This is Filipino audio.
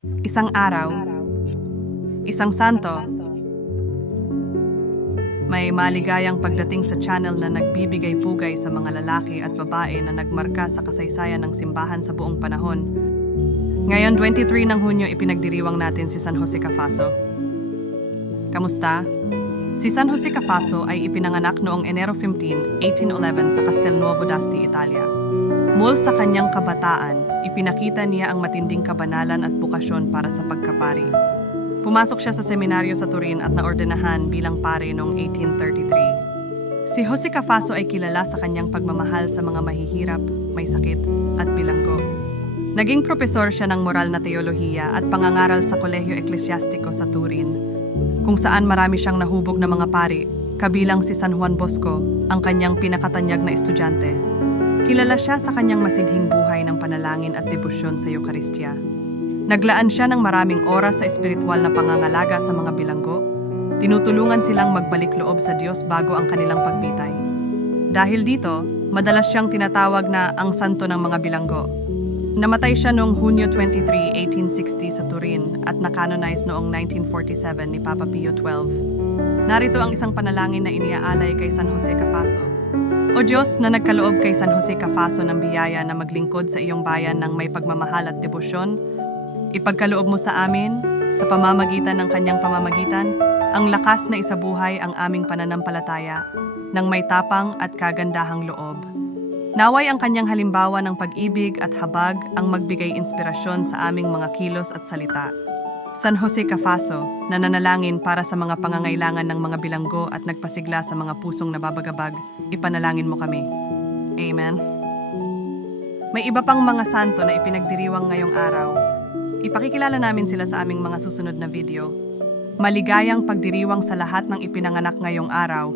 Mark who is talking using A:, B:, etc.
A: Isang araw, isang santo, may maligayang pagdating sa channel na nagbibigay pugay sa mga lalaki at babae na nagmarka sa kasaysayan ng simbahan sa buong panahon. Ngayon, 23 ng Hunyo, ipinagdiriwang natin si San Jose Cafaso. Kamusta? Si San Jose Cafaso ay ipinanganak noong Enero 15, 1811 sa Castelnuovo d'Asti, Italia. Mul sa kanyang kabataan, ipinakita niya ang matinding kabanalan at bukasyon para sa pagkapari. Pumasok siya sa seminaryo sa Turin at naordenahan bilang pare noong 1833. Si Jose Cafaso ay kilala sa kanyang pagmamahal sa mga mahihirap, may sakit, at bilanggo. Naging propesor siya ng moral na teolohiya at pangangaral sa Kolehiyo Eklesyastiko sa Turin, kung saan marami siyang nahubog na mga pari, kabilang si San Juan Bosco, ang kanyang pinakatanyag na estudyante. Kilala siya sa kanyang masidhing buhay ng panalangin at debosyon sa Eukaristya. Naglaan siya ng maraming oras sa espiritual na pangangalaga sa mga bilanggo. Tinutulungan silang magbalik loob sa Diyos bago ang kanilang pagbitay. Dahil dito, madalas siyang tinatawag na ang santo ng mga bilanggo. Namatay siya noong Hunyo 23, 1860 sa Turin at nakanonize noong 1947 ni Papa Pio XII. Narito ang isang panalangin na iniaalay kay San Jose Cafaso. O Diyos na nagkaloob kay San Jose Cafaso ng biyaya na maglingkod sa iyong bayan ng may pagmamahal at debosyon, ipagkaloob mo sa amin, sa pamamagitan ng kanyang pamamagitan, ang lakas na isabuhay ang aming pananampalataya ng may tapang at kagandahang loob. Naway ang kanyang halimbawa ng pag-ibig at habag ang magbigay inspirasyon sa aming mga kilos at salita. San Jose Cafaso, na nanalangin para sa mga pangangailangan ng mga bilanggo at nagpasigla sa mga pusong nababagabag, ipanalangin mo kami. Amen. May iba pang mga santo na ipinagdiriwang ngayong araw. Ipakikilala namin sila sa aming mga susunod na video. Maligayang pagdiriwang sa lahat ng ipinanganak ngayong araw